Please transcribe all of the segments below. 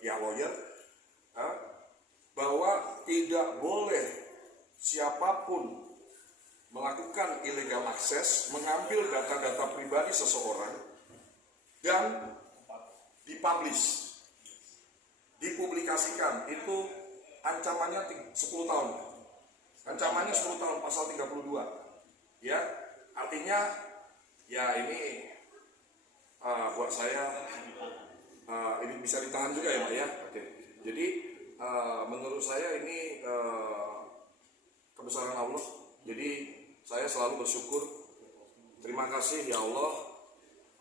pihak lawyer, bahwa tidak boleh siapapun melakukan illegal access, mengambil data-data pribadi seseorang dan dipublish, dipublikasikan. Itu ancamannya 10 tahun. Ancamannya 10 tahun, pasal 32. Ya, artinya ya ini buat saya ini bisa ditahan juga ya Pak ya. Oke. Jadi menurut saya ini kebesaran Allah. Jadi saya selalu bersyukur. Terima kasih ya Allah.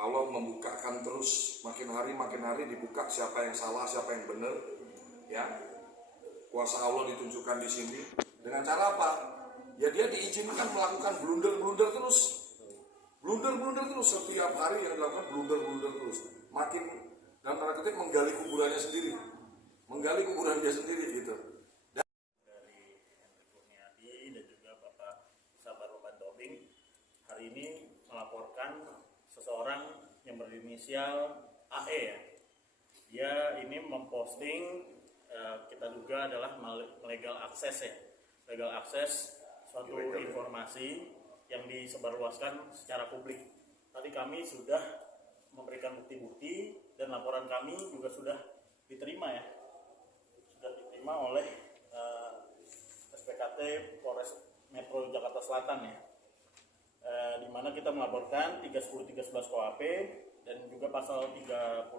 Allah membukakan terus, makin hari dibuka siapa yang salah, siapa yang benar. Ya. Kuasa Allah ditunjukkan di sini. Dengan cara apa? Ya dia diizinkan melakukan blunder-blunder terus. Blunder-blunder terus, setiap hari yang dilakukan blunder-blunder terus. Makin dalam tanda kutip menggali kuburannya sendiri. Menggali kuburannya sendiri gitu. Dari Henry Kurniadi dan juga Bapak Sabar Oban Tobing hari ini melaporkan seseorang yang berinisial AE ya. Dia ini memposting kita duga adalah legal access ya. Legal access suatu informasi yang disebarluaskan secara publik. Tadi kami sudah memberikan bukti-bukti dan laporan kami juga sudah diterima ya. Sudah diterima oleh SPKT Polres Metro Jakarta Selatan ya. Di mana kita melaporkan 310-311 KUHP dan juga pasal 32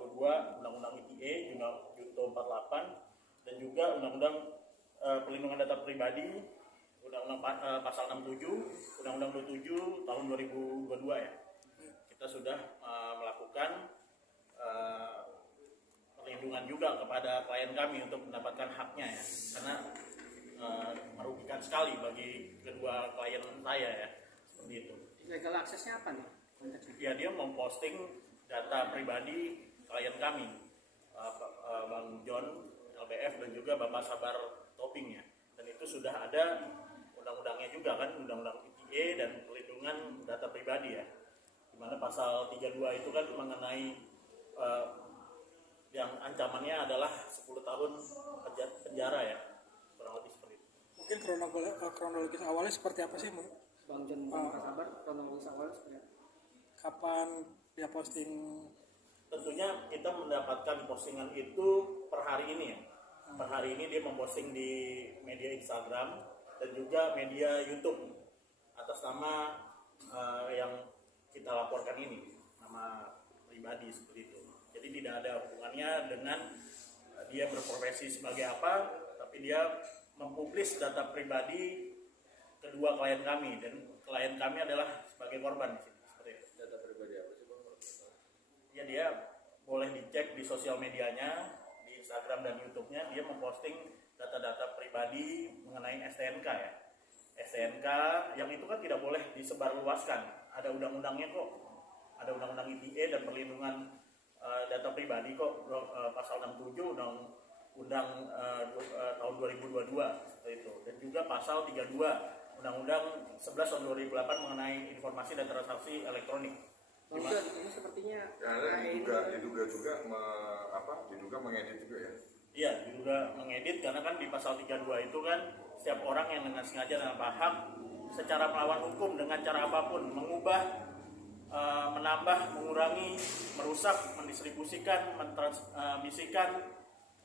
Undang-Undang ITE Junto 48 dan juga Undang-Undang Perlindungan Data Pribadi Undang-Undang pasal 67 Undang-Undang 27 tahun 2022 ya. Kita sudah melakukan perlindungan juga kepada klien kami untuk mendapatkan haknya ya, karena merugikan sekali bagi kedua klien saya ya, seperti itu. Legal access-nya apa nih? Ya, dia memposting data pribadi klien kami, Bang John LBF dan juga Bapak Sabar Tobing ya, dan itu sudah ada undang-undangnya juga kan, Undang-Undang ITE dan Perlindungan Data Pribadi ya, dimana pasal 32 itu kan mengenai yang ancamannya adalah 10 tahun penjara ya, kurang lebih seperti itu. Mungkin kronologis awalnya seperti apa sih Bang John Sabar, kronologis awalnya seperti apa? Kapan dia posting? Tentunya kita mendapatkan postingan itu per hari ini ya. Per hari ini dia memposting di media Instagram dan juga media YouTube atas nama yang kita laporkan ini, nama pribadi seperti itu. Jadi tidak ada hubungannya dengan dia berprofesi sebagai apa, tapi dia mempublis data pribadi kedua klien kami, dan klien kami adalah sebagai korban di sini. Seperti itu. Data pribadi apa sih Bang? Ya, dia boleh dicek di sosial medianya, di Instagram dan YouTube-nya, dia memposting data-data pribadi mengenai STNK ya. STNK yang itu kan tidak boleh disebarluaskan. Ada undang-undangnya kok. Ada undang-undang ITE dan perlindungan data pribadi kok, pasal 67 undang-undang tahun 2022 seperti itu. Dan juga pasal 32 Undang-Undang 11 tahun 2008 mengenai informasi dan transaksi elektronik. Bang John, ini sepertinya diduga juga diduga mengedit juga ya. Iya, diduga mengedit karena kan di pasal 32 itu kan setiap orang yang dengan sengaja dan paham secara melawan hukum dengan cara apapun, mengubah, menambah, mengurangi, merusak, mendistribusikan, mentransmisikan,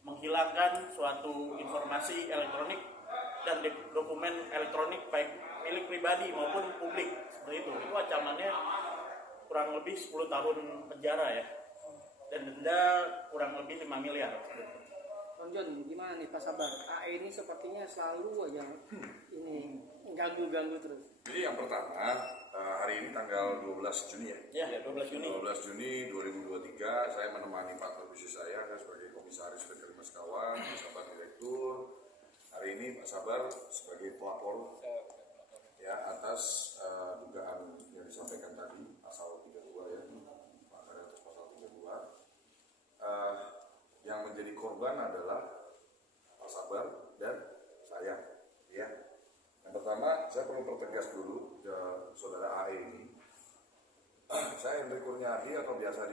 menghilangkan suatu informasi elektronik dan dokumen elektronik baik milik pribadi maupun publik seperti itu ancamannya kurang lebih 10 tahun penjara ya, dan denda kurang lebih 5 miliar. Bang John, gimana nih Pak Sabar? AE ini sepertinya selalu aja ini ganggu-ganggu terus. Jadi yang pertama, hari ini tanggal 12 Juni ya. Ya, 12 Juni. 12 Juni 2023 saya menemani partner bisnis saya sebagai komisaris PT Mas Kawan, Pak Sabar direktur. Hari ini Pak Sabar sebagai pelapor ya atas dugaan yang disampaikan tadi pasal 32 ya, makanya atas pasal 32. Yang menjadi korban adalah Pak Sabar dan saya ya. Yang pertama saya perlu pertegas dulu ke saudara AE ini. Saya Henry Kurniadi atau biasa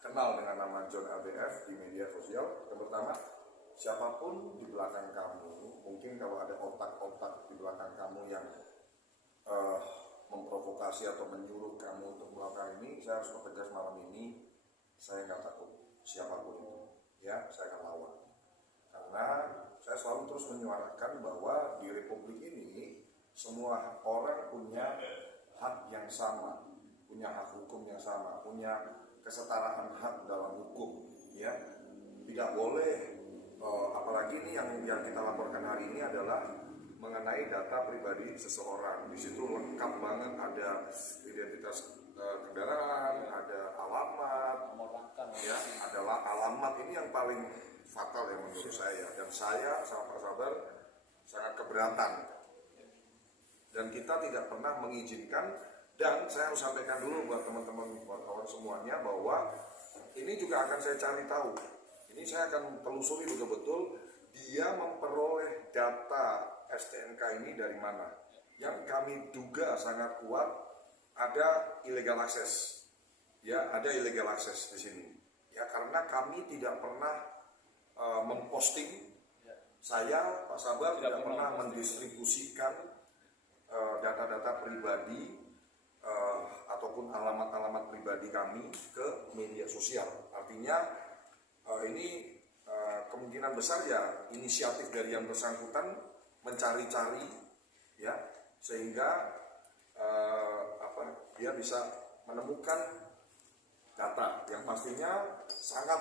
kenal dengan nama John LBF di media sosial. Yang pertama, siapapun di belakang kamu, mungkin kalau ada otak-otak di belakang kamu yang memprovokasi atau menyuruh kamu untuk melakukan ini, saya harus pertegas malam ini, saya nggak takut siapapun itu, ya saya akan lawan. Karena saya selalu terus menyuarakan bahwa di Republik ini semua orang punya hak yang sama, punya hak hukum yang sama, punya kesetaraan hak dalam hukum, ya. Tidak boleh, apalagi ini yang kita laporkan hari ini adalah mengenai data pribadi seseorang. Di situ lengkap banget, ada identitas kendaraan, ada alamat, ya, adalah alamat ini yang paling fatal yang menurut saya. Dan saya sama Pak Sabar sangat keberatan. Dan kita tidak pernah mengizinkan. Dan saya harus sampaikan dulu buat teman-teman wartawan semuanya bahwa ini juga akan saya cari tahu. Ini saya akan telusuri betul-betul dia memperoleh data STNK ini dari mana. Yang kami duga sangat kuat ada illegal access. Ya, ada illegal access di sini. Ya, karena kami tidak pernah memposting. Saya, Pak Sabar, tidak pernah mendistribusikan data-data pribadi ataupun alamat-alamat pribadi kami ke media sosial. Artinya ini kemungkinan besar ya inisiatif dari yang bersangkutan mencari-cari, ya, sehingga dia bisa menemukan data yang pastinya sangat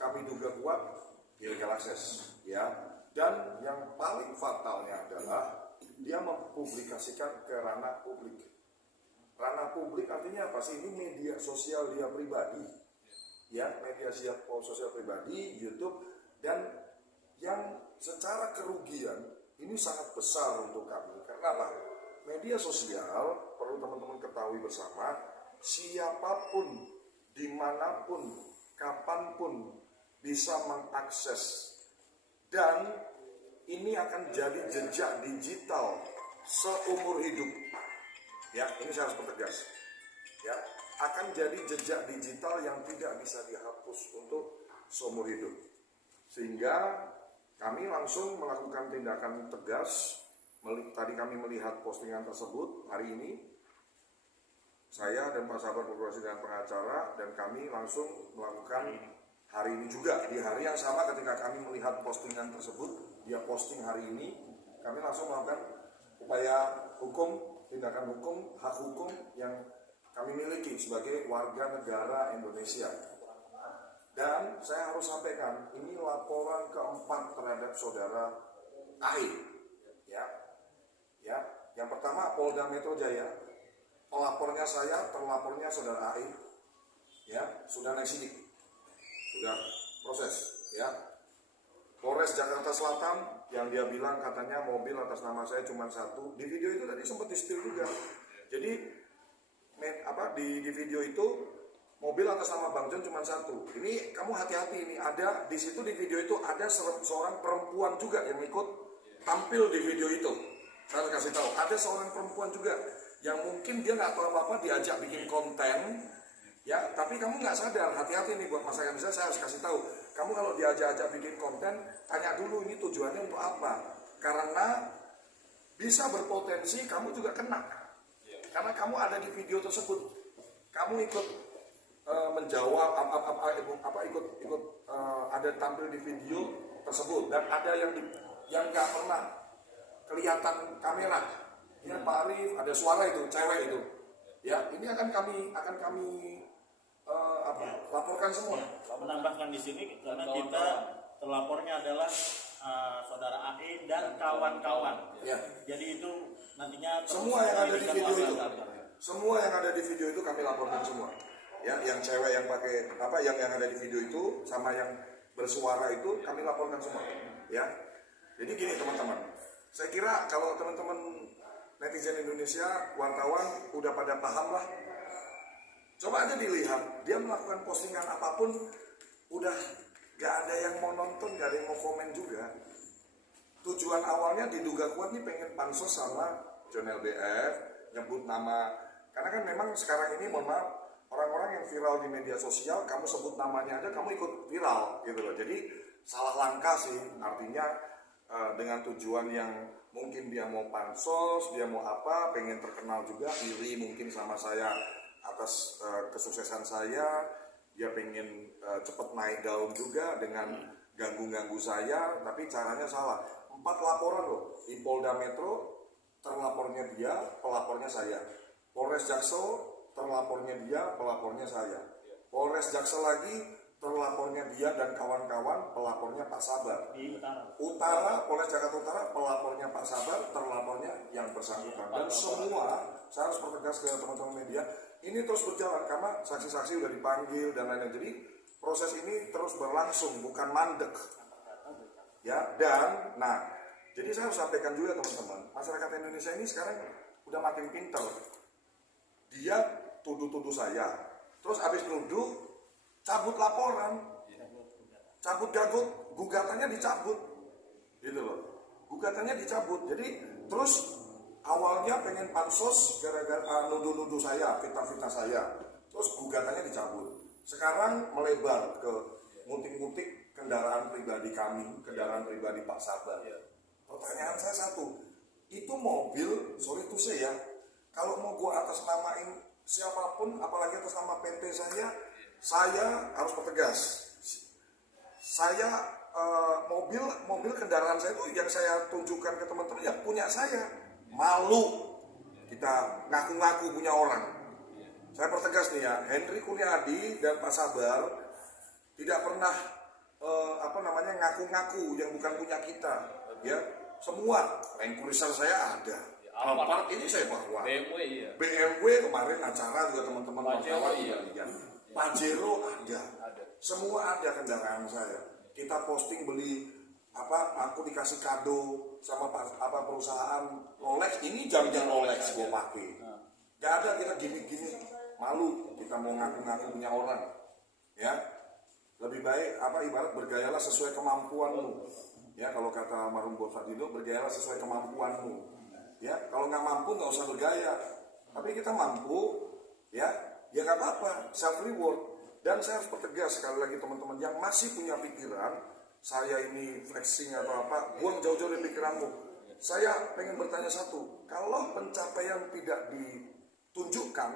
kami duga kuat illegal access, ya. Dan yang paling fatalnya adalah dia mempublikasikan ke ranah publik. Ranah publik artinya apa sih? Ini media sosial dia pribadi, ya, media sosial pribadi, YouTube, dan yang secara kerugian ini sangat besar untuk kami. Karena apa? Media sosial, perlu teman-teman ketahui bersama, siapapun, dimanapun, kapanpun bisa mengakses. Dan ini akan jadi jejak digital seumur hidup. Ya, ini saya harus pertegas. Ya, akan jadi jejak digital yang tidak bisa dihapus untuk seumur hidup. Sehingga kami langsung melakukan tindakan tegas. Tadi kami melihat postingan tersebut hari ini. Saya dan Pak Sabar berkoordinasi dengan pengacara dan kami langsung melakukan hari ini juga. Di hari yang sama ketika kami melihat postingan tersebut, dia posting hari ini, kami langsung melakukan upaya hukum, tindakan hukum, hak hukum yang kami miliki sebagai warga negara Indonesia. Dan saya harus sampaikan, ini laporan keempat terhadap saudara AI. Ya, yang pertama Polda Metro Jaya, pelapornya saya, terlapornya saudara AI. Ya, sudah naik sidik, sudah proses. Ya, Polres Jakarta Selatan yang dia bilang katanya mobil atas nama saya cuma satu. Di video itu tadi sempat di-spill juga. Jadi di video itu mobil atas nama Bang John cuma satu. Ini kamu hati-hati, ini ada di situ di video itu ada seorang perempuan juga yang ikut tampil di video itu. Saya kasih tahu, ada seorang perempuan juga yang mungkin dia nggak tahu apa-apa diajak bikin konten, ya. Tapi kamu nggak sadar, hati-hati nih buat masyarakat. Misalnya saya harus kasih tahu, kamu kalau diajak-ajak bikin konten, tanya dulu ini tujuannya untuk apa. Karena bisa berpotensi kamu juga kena. Karena kamu ada di video tersebut, kamu ikut menjawab ikut ada tampil di video tersebut dan ada yang nggak pernah kelihatan kamera. Ini Pak Arif, ada suara itu, cewek itu. Ya, ini akan kami laporkan semua. Menambahkan di sini karena kita terlapornya adalah saudara AE dan kawan-kawan. Ya. Jadi itu nantinya semua yang ada di video itu, semua yang ada di video itu kami laporkan semua. Ya, yang cewek yang pakai yang ada di video itu sama yang bersuara itu kami laporkan semua. Ya. Jadi gini teman-teman, saya kira kalau teman-teman netizen Indonesia, wartawan udah pada paham lah. Coba aja dilihat, dia melakukan postingan apapun, udah gak ada yang mau nonton, gak ada yang mau komen juga. Tujuan awalnya diduga kuat nih pengen pansos sama John LBF, nyebut nama. Karena kan memang sekarang ini mohon maaf, orang-orang yang viral di media sosial, kamu sebut namanya aja kamu ikut viral gitu loh. Jadi salah langkah sih, artinya dengan tujuan yang mungkin dia mau pansos, dia mau apa, pengen terkenal juga, iri mungkin sama saya atas kesuksesan saya, dia pengen cepet naik daun juga dengan ganggu-ganggu saya, tapi caranya salah. 4 laporan loh, di Polda Metro terlapornya dia, pelapornya saya. Polres Jaksel terlapornya dia, pelapornya saya. Polres Jaksel lagi terlapornya dia dan kawan-kawan, pelapornya Pak Sabar. Di Utara, Polres Jakarta Utara, pelapornya Pak Sabar, terlapornya yang bersangkutan. Dan semua, saya harus pertegas ke teman-teman media, ini terus berjalan karena saksi-saksi udah dipanggil dan lain-lain. Jadi proses ini terus berlangsung, bukan mandek. Ya, dan nah, jadi saya harus sampaikan juga teman-teman, masyarakat Indonesia ini sekarang udah makin pinter. Dia tuduh-tuduh saya, terus habis nuduh cabut laporan, cabut gugatannya dicabut, gitu loh, gugatannya dicabut. Jadi terus awalnya pengen pansos gara-gara nuduh-nuduh saya, fitnah-fitnah saya, terus gugatannya dicabut. Sekarang melebar ke ngutik-ngutik kendaraan pribadi kami, kendaraan pribadi Pak Sabar. Pertanyaan saya satu, itu mobil, sorry to say ya, kalau mau gua atas namain siapapun, apalagi atas nama PT saya harus pertegas. Saya mobil kendaraan saya itu yang saya tunjukkan ke teman-teman ya punya saya. Malu kita ngaku-ngaku punya orang. Saya pertegas nih ya, Henry Kurniadi dan Pak Sabar tidak pernah ngaku-ngaku yang bukan punya kita. Ya, semua Land Cruiser saya ada. Alphard ini saya bawa. BMW kemarin acara juga teman-teman wartawan juga lihat. Pajero ada. Semua ada kendaraan saya. Kita posting beli aku dikasih kado sama perusahaan Rolex, ini jam-jam Rolex gue pakai. Gak ada kita gini-gini, malu kita mau ngaku-ngaku punya orang. Ya, lebih baik ibarat bergayalah sesuai kemampuanmu. Ya, kalau kata almarhum Bosadido, bergayalah sesuai kemampuanmu. Ya, kalau nggak mampu nggak usah bergaya. Tapi kita mampu, ya nggak apa-apa, self reward. Dan saya harus pertegas sekali lagi teman-teman yang masih punya pikiran saya ini flexing atau apa, buang jauh-jauh dari pikiranmu. Saya pengen bertanya satu, kalau pencapaian tidak ditunjukkan,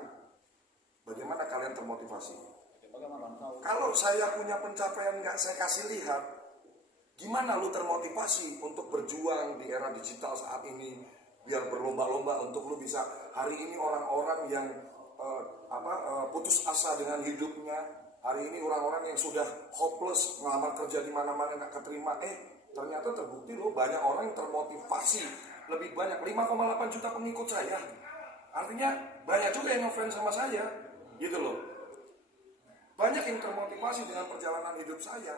bagaimana kalian termotivasi? Kalau saya punya pencapaian nggak saya kasih lihat, gimana lu termotivasi untuk berjuang di era digital saat ini, biar berlomba-lomba untuk lu bisa hari ini orang-orang yang putus asa dengan hidupnya, hari ini orang-orang yang sudah hopeless ngelamar kerja di mana-mana nggak keterima, ternyata terbukti loh banyak orang yang termotivasi, lebih banyak 5,8 juta pengikut saya, artinya banyak juga yang ngefans sama saya, gitu loh, banyak yang termotivasi dengan perjalanan hidup saya.